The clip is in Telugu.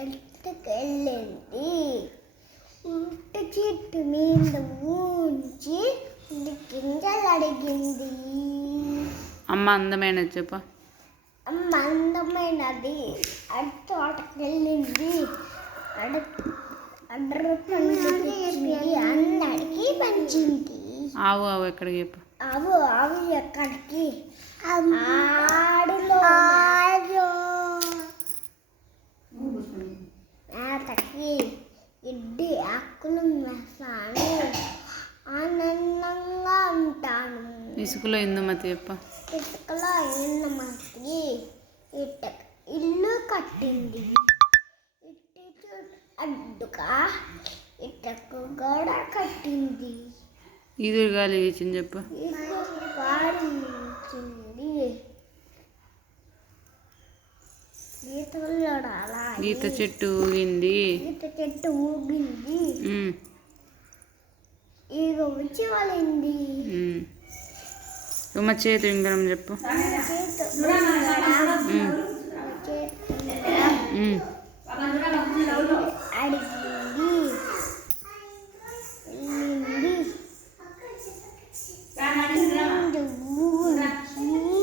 ఎత్తుకెళ్ళింది. ఇంట చెట్టు మీద ఉంచి గింజలు అడిగింది. అమ్మ అందమైన చెప్ప. అమ్మ అందమైనది. తోటకెళ్ళింది. అడ్ర పండు తెచ్చింది. అందరికి పంచింది. ఆవు ఎక్కడికి చెప్పు. ఆవు ఎక్కడికి? ఆడులో మేతకి ఇడ్డి ఆకులు మెసాను. ఆనందంగా ఉంటాను. ఇసుకలో ఇందుమతి చెప్ప. ఇటుకలో ఇందుమతి ఇల్లు కట్టింది. అడ్డుగా ఇటుకు గోడ కట్టింది. ఈదురుగాలి ఇచ్చింది చెప్పు. ఈత చెట్టు ఊగింది. ఈగ వచ్చి వాలింది. ఉమ్మ చేతి ఉంగరం చెప్పు.